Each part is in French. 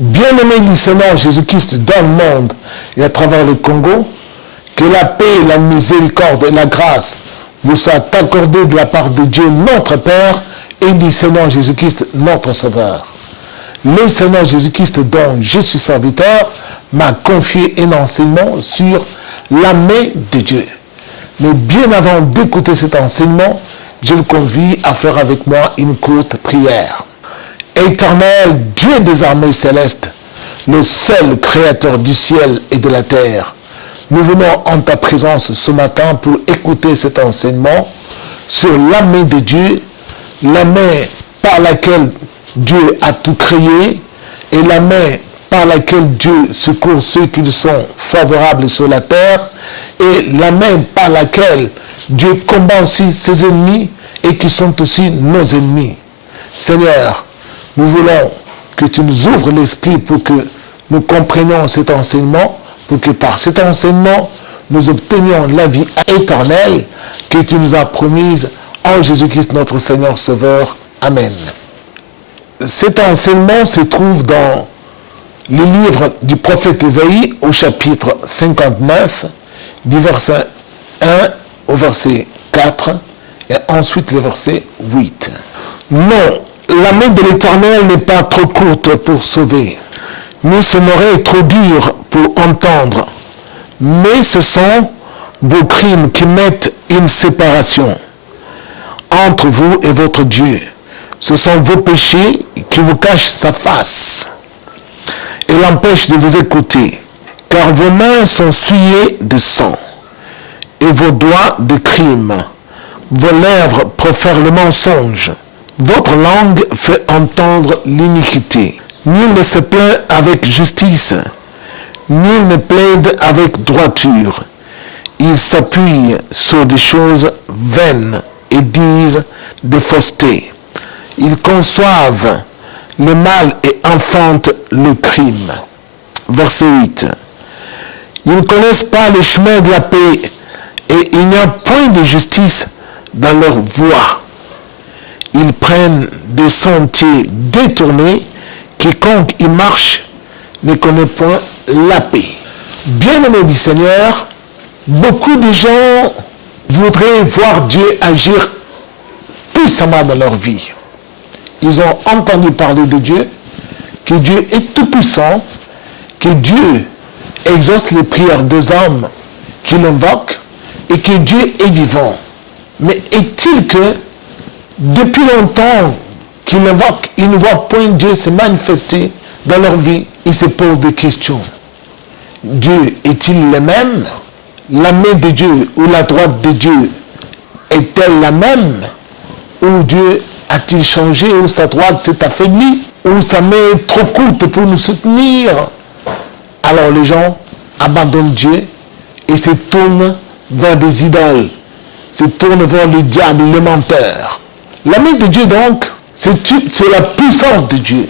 Bien-aimés du Seigneur Jésus-Christ dans le monde et à travers le Congo, que la paix, la miséricorde et la grâce vous soient accordées de la part de Dieu notre Père et du Seigneur Jésus-Christ notre Sauveur. Le Seigneur Jésus-Christ dont je suis serviteur m'a confié un enseignement sur la main de Dieu. Mais bien avant d'écouter cet enseignement, je vous convie à faire avec moi une courte prière. Éternel Dieu des armées célestes, le seul créateur du ciel et de la terre, nous venons en ta présence ce matin pour écouter cet enseignement sur la main de Dieu, la main par laquelle Dieu a tout créé et la main par laquelle Dieu secourt ceux qui sont favorables sur la terre et la main par laquelle Dieu combat aussi ses ennemis et qui sont aussi nos ennemis. Seigneur, nous voulons que tu nous ouvres l'esprit pour que nous comprenions cet enseignement, pour que par cet enseignement, nous obtenions la vie éternelle que tu nous as promise en Jésus-Christ notre Seigneur Sauveur. Amen. Cet enseignement se trouve dans le livre du prophète Ésaïe au chapitre 59, du verset 1 au verset 4 et ensuite le verset 8. Non, la main de l'Éternel n'est pas trop courte pour sauver, ni son oreille trop dure pour entendre. Mais ce sont vos crimes qui mettent une séparation entre vous et votre Dieu. Ce sont vos péchés qui vous cachent sa face et l'empêchent de vous écouter, car vos mains sont souillées de sang et vos doigts de crime. Vos lèvres profèrent le mensonge. Votre langue fait entendre l'iniquité. Nul ne se plaint avec justice, nul ne plaide avec droiture. Ils s'appuient sur des choses vaines et disent des faussetés. Ils conçoivent le mal et enfantent le crime. Verset 8. Ils ne connaissent pas le chemin de la paix et il n'y a point de justice dans leur voie. Ils prennent des sentiers détournés. Quiconque y marche ne connaît point la paix. Bien-aimés du Seigneur, beaucoup de gens voudraient voir Dieu agir puissamment dans leur vie. Ils ont entendu parler de Dieu, que Dieu est tout-puissant, que Dieu exauce les prières des hommes qui l'invoquent et que Dieu est vivant. Mais est-il que depuis longtemps qu'ils l'invoquent, ils ne voient point Dieu se manifester dans leur vie? Ils se posent des questions. Dieu est-il le même? La main de Dieu ou la droite de Dieu est-elle la même? Ou Dieu a-t-il changé? Ou sa droite s'est affaiblie? Ou sa main est trop courte pour nous soutenir? Alors les gens abandonnent Dieu et se tournent vers des idoles, se tournent vers le diable, le menteur. La main de Dieu donc, c'est la puissance de Dieu.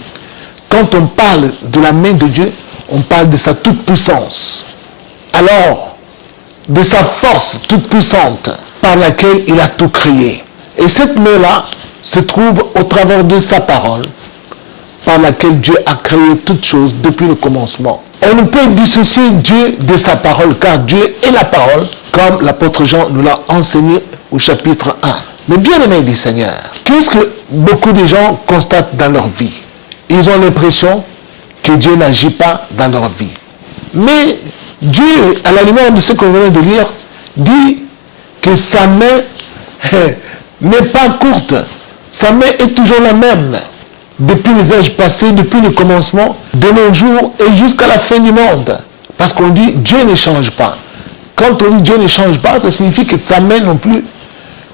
Quand on parle de la main de Dieu, on parle de sa toute-puissance. Alors, de sa force toute-puissante par laquelle il a tout créé. Et cette main-là se trouve au travers de sa parole, par laquelle Dieu a créé toutes choses depuis le commencement. On ne peut dissocier Dieu de sa parole, car Dieu est la parole, comme l'apôtre Jean nous l'a enseigné au chapitre 1. Mais bien aimés du Seigneur, qu'est-ce que beaucoup de gens constatent dans leur vie? Ils ont l'impression que Dieu n'agit pas dans leur vie. Mais Dieu, à la lumière de ce qu'on vient de lire, dit que sa main n'est pas courte. Sa main est toujours la même. Depuis les âges passés, depuis le commencement, de nos jours et jusqu'à la fin du monde. Parce qu'on dit Dieu ne change pas. Quand on dit Dieu ne change pas, ça signifie que sa main non plus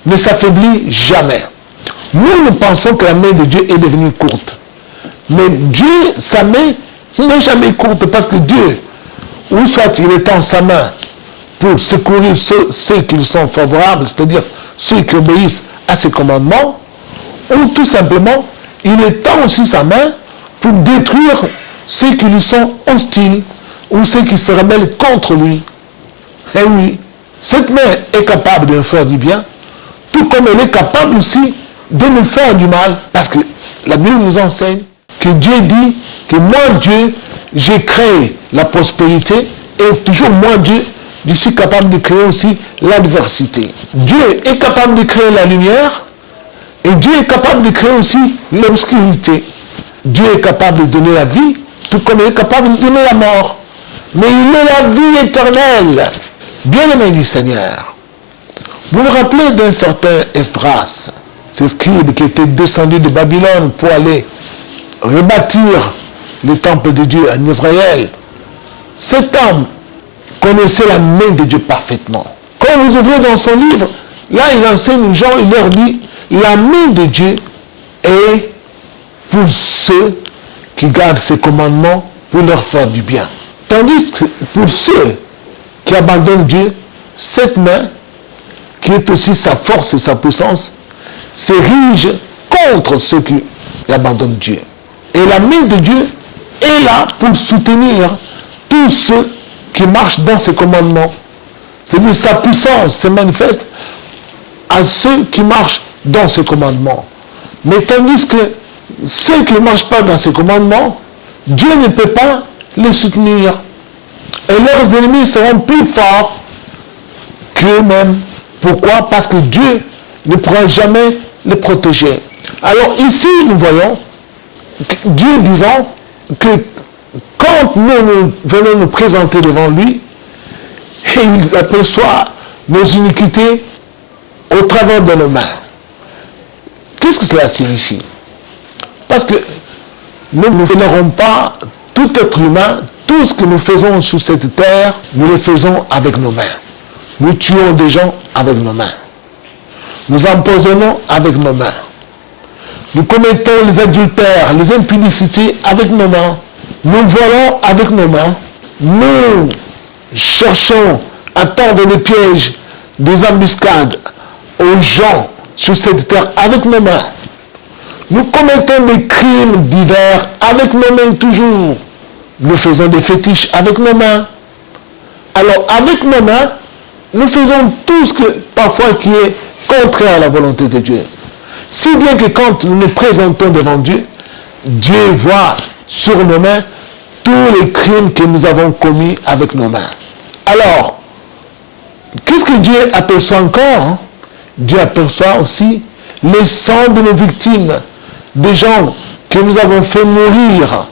ne s'affaiblit jamais. Nous pensons que la main de Dieu est devenue courte. Mais Dieu, sa main n'est jamais courte parce que Dieu, ou soit il étend sa main pour secourir ceux qui lui sont favorables, c'est-à-dire ceux qui obéissent à ses commandements, ou tout simplement, il étend aussi sa main pour détruire ceux qui lui sont hostiles ou ceux qui se rebellent contre lui. Et oui, cette main est capable de nous faire du bien, tout comme elle est capable aussi de nous faire du mal, parce que la Bible nous enseigne que Dieu dit que moi, Dieu, j'ai créé la prospérité et toujours moi, Dieu, je suis capable de créer aussi l'adversité. Dieu est capable de créer la lumière et Dieu est capable de créer aussi l'obscurité. Dieu est capable de donner la vie, tout comme il est capable de donner la mort. Mais il est la vie éternelle. Bien-aimé du Seigneur, vous vous rappelez d'un certain Esdras, ce scribe qui était descendu de Babylone pour aller rebâtir le temple de Dieu en Israël. Cet homme connaissait la main de Dieu parfaitement. Quand vous ouvrez dans son livre, là il enseigne aux gens, il leur dit, la main de Dieu est pour ceux qui gardent ses commandements pour leur faire du bien. Tandis que pour ceux qui abandonnent Dieu, cette main, qui est aussi sa force et sa puissance, s'érige contre ceux qui abandonnent Dieu. Et la main de Dieu est là pour soutenir tous ceux qui marchent dans ses commandements. C'est-à-dire sa puissance se manifeste à ceux qui marchent dans ses commandements. Mais tandis que ceux qui ne marchent pas dans ses commandements, Dieu ne peut pas les soutenir. Et leurs ennemis seront plus forts qu'eux-mêmes. Pourquoi? Parce que Dieu ne pourra jamais les protéger. Alors ici, nous voyons Dieu disant que quand nous venons nous présenter devant lui, il aperçoit nos iniquités au travers de nos mains. Qu'est-ce que cela signifie? Parce que nous ne vénérons pas tout être humain, tout ce que nous faisons sur cette terre, nous le faisons avec nos mains. Nous tuons des gens avec nos mains. Nous empoisonnons avec nos mains. Nous commettons les adultères, les impudicités avec nos mains. Nous volons avec nos mains. Nous cherchons à tendre des pièges, des embuscades aux gens sur cette terre avec nos mains. Nous commettons des crimes divers avec nos mains toujours. Nous faisons des fétiches avec nos mains. Alors avec nos mains, nous faisons tout ce que parfois qui est contraire à la volonté de Dieu. Si bien que quand nous nous présentons devant Dieu, Dieu voit sur nos mains tous les crimes que nous avons commis avec nos mains. Alors, qu'est-ce que Dieu aperçoit encore? Dieu aperçoit aussi les sangs de nos victimes, des gens que nous avons fait mourir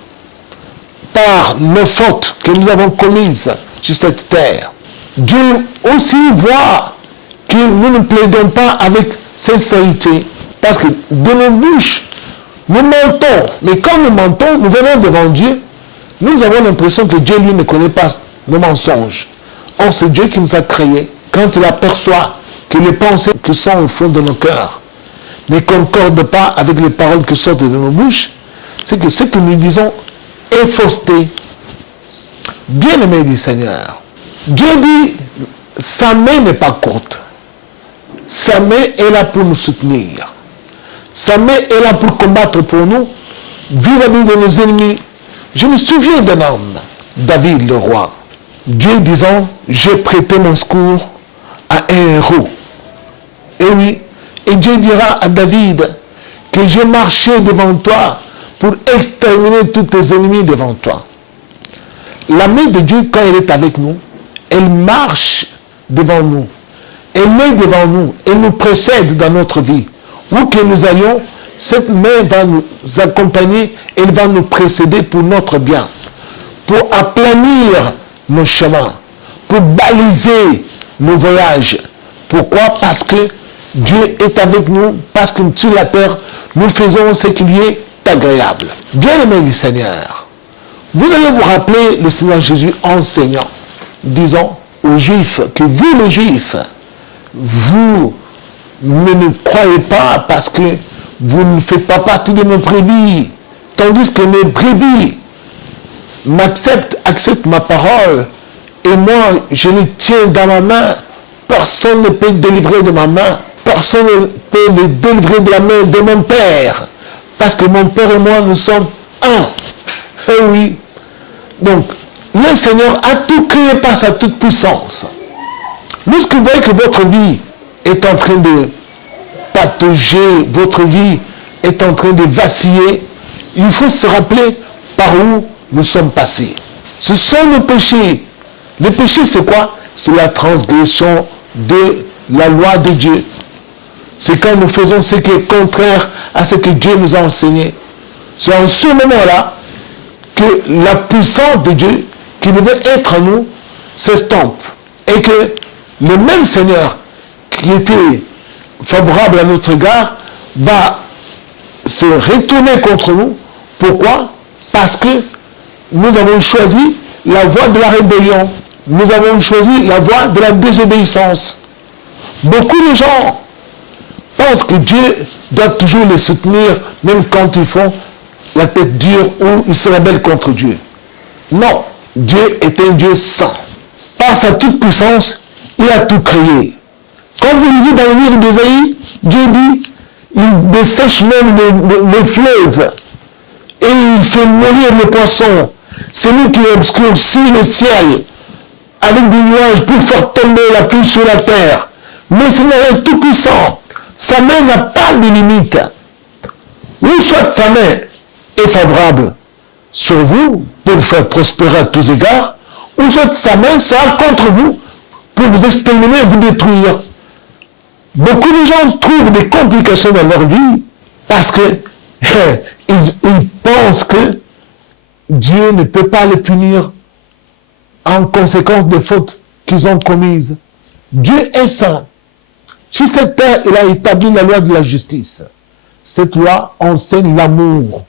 par nos fautes que nous avons commises sur cette terre. Dieu aussi voit que nous ne plaidons pas avec sincérité, parce que de nos bouches, nous mentons. Mais quand nous mentons, nous venons devant Dieu, nous avons l'impression que Dieu, lui, ne connaît pas nos mensonges. Or, c'est Dieu qui nous a créés. Quand il aperçoit que les pensées qui sont au fond de nos cœurs ne concordent pas avec les paroles qui sortent de nos bouches, c'est que ce que nous disons est fausseté. Bien-aimé du Seigneur, Dieu dit, sa main n'est pas courte. Sa main est là pour nous soutenir. Sa main est là pour combattre pour nous vis-à-vis de nos ennemis. Je me souviens d'un homme, David le roi. Dieu disant, j'ai prêté mon secours à un héros. Et oui, et Dieu dira à David que j'ai marché devant toi pour exterminer tous tes ennemis devant toi. La main de Dieu, quand elle est avec nous, elle marche devant nous. Elle est devant nous. Elle nous précède dans notre vie. Où que nous ayons, cette main va nous accompagner. Elle va nous précéder pour notre bien. Pour aplanir nos chemins. Pour baliser nos voyages. Pourquoi? Parce que Dieu est avec nous. Parce que sur la terre, nous faisons ce qui lui est agréable. Bien-aimé du Seigneur, vous allez vous rappeler le Seigneur Jésus enseignant, disant aux Juifs que vous les Juifs, vous ne me croyez pas parce que vous ne faites pas partie de mes brebis, tandis que mes brebis acceptent ma parole, et moi je les tiens dans ma main. Personne ne peut délivrer de ma main, personne ne peut les délivrer de la main de mon Père, parce que mon Père et moi nous sommes un. Eh oui. Donc, le Seigneur a tout créé par sa toute puissance. Lorsque vous voyez que votre vie est en train de patauger, votre vie est en train de vaciller, il faut se rappeler par où nous sommes passés. Ce sont nos péchés. Les péchés, c'est quoi? C'est la transgression de la loi de Dieu. C'est quand nous faisons ce qui est contraire à ce que Dieu nous a enseigné. C'est en ce moment-là que la puissance de Dieu qui devait être en nous s'estompe. Et que le même Seigneur qui était favorable à notre égard va se retourner contre nous. Pourquoi? Parce que nous avons choisi la voie de la rébellion. Nous avons choisi la voie de la désobéissance. Beaucoup de gens pensent que Dieu doit toujours les soutenir, même quand ils font la tête dure ou ils se rebellent contre Dieu. Non, Dieu est un Dieu saint. Par sa toute puissance, il a tout créé. Quand vous lisez dans le livre d'Ésaïe, Dieu dit, il dessèche même les fleuves et il fait mourir les poissons. C'est lui qui obscurcit le ciel avec des nuages pour faire tomber la pluie sur la terre. Mais c'est un tout puissant. Sa main n'a pas de limite. Ou soit sa main est favorable sur vous pour vous faire prospérer à tous égards, ou soit sa main sera contre vous pour vous exterminer et vous détruire. Beaucoup de gens trouvent des complications dans leur vie parce que ils pensent que Dieu ne peut pas les punir en conséquence des fautes qu'ils ont commises. Dieu est saint. Sur cette terre, il a établi la loi de la justice. Cette loi enseigne l'amour.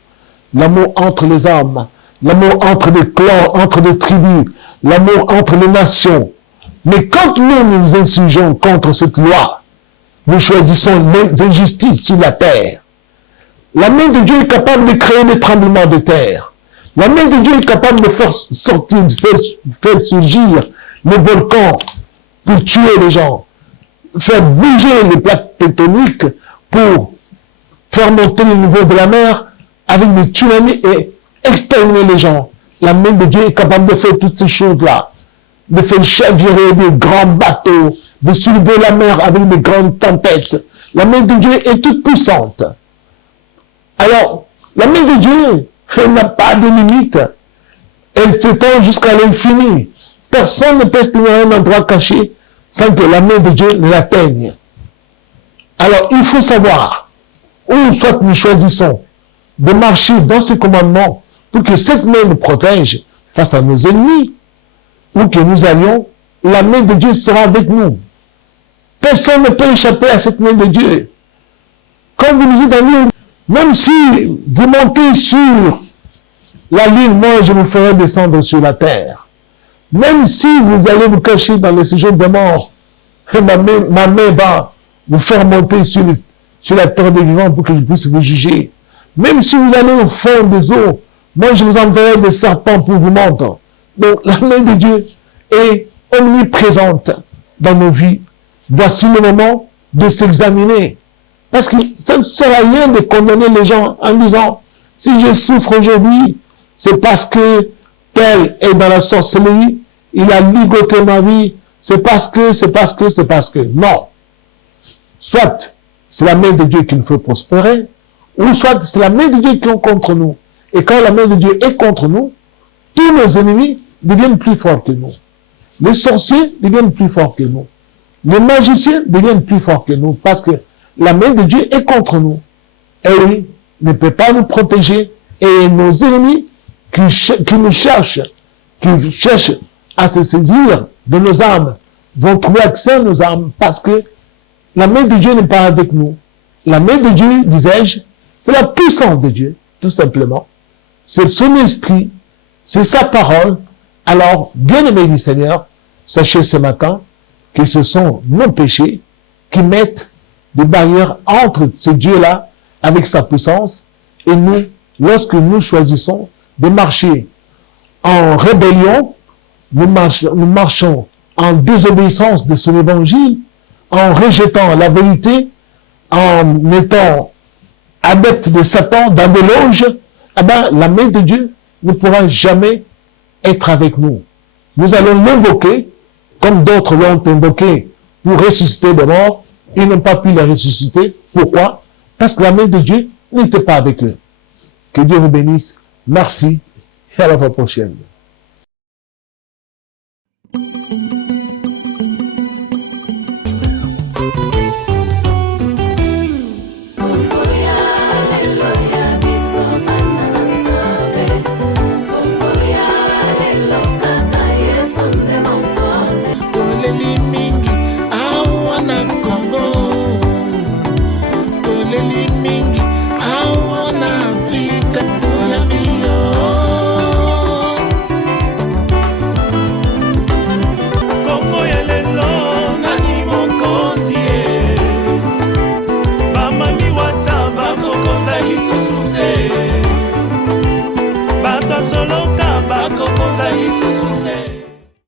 L'amour entre les hommes, l'amour entre les clans, entre les tribus, l'amour entre les nations. Mais quand nous nous insurgeons contre cette loi, nous choisissons les injustices sur la terre. La main de Dieu est capable de créer des tremblements de terre. La main de Dieu est capable de faire sortir, de faire surgir les volcans pour tuer les gens, faire bouger les plaques tectoniques pour faire monter le niveau de la mer avec des tsunamis et exterminer les gens. La main de Dieu est capable de faire toutes ces choses-là, de faire chavirer des grands bateaux, de soulever la mer avec des grandes tempêtes. La main de Dieu est toute puissante. Alors, la main de Dieu, elle n'a pas de limite. Elle s'étend jusqu'à l'infini. Personne ne peut se tenir à un endroit caché sans que la main de Dieu ne l'atteigne. Alors, il faut savoir, où soit nous choisissons de marcher dans ce commandement pour que cette main nous protège face à nos ennemis, ou que nous allions, la main de Dieu sera avec nous. Personne ne peut échapper à cette main de Dieu. Comme vous lisez dans le livre, même si vous montez sur la lune, moi je vous ferai descendre sur la terre. Même si vous allez vous cacher dans le séjour des morts, ma main va vous faire monter sur la terre des vivants pour que je puisse vous juger. Même si vous allez au fond des eaux, moi je vous enverrai des serpents pour vous mordre. Donc la main de Dieu est omniprésente dans nos vies. Voici le moment de s'examiner. Parce que ça ne sert à rien de condamner les gens en disant, si je souffre aujourd'hui, c'est parce que tel est dans la sorcellerie, il a ligoté ma vie, c'est parce que. Non. Soit c'est la main de Dieu qui nous fait prospérer, ou soit c'est la main de Dieu qui est contre nous. Et quand la main de Dieu est contre nous, tous nos ennemis deviennent plus forts que nous. Les sorciers deviennent plus forts que nous. Les magiciens deviennent plus forts que nous parce que la main de Dieu est contre nous. Et oui, ne peut pas nous protéger. Et nos ennemis qui nous cherchent, qui cherchent à se saisir de nos âmes, vont trouver accès à nos âmes parce que la main de Dieu n'est pas avec nous. La main de Dieu, disais-je, c'est la puissance de Dieu, tout simplement. C'est son esprit, c'est sa parole. Alors, bien-aimés du Seigneur, sachez ce matin que ce sont nos péchés qui mettent des barrières entre ce Dieu-là avec sa puissance et nous, lorsque nous choisissons de marcher en rébellion, nous marchons en désobéissance de son évangile, en rejetant la vérité, en étant adepte de Satan dans des loges, eh ben, la main de Dieu ne pourra jamais être avec nous. Nous allons l'invoquer, comme d'autres l'ont invoqué pour ressusciter des morts. Ils n'ont pas pu les ressusciter. Pourquoi? Parce que la main de Dieu n'était pas avec eux. Que Dieu vous bénisse. Merci et à la fois prochaine. Bato soloka bakokonza lisusu te.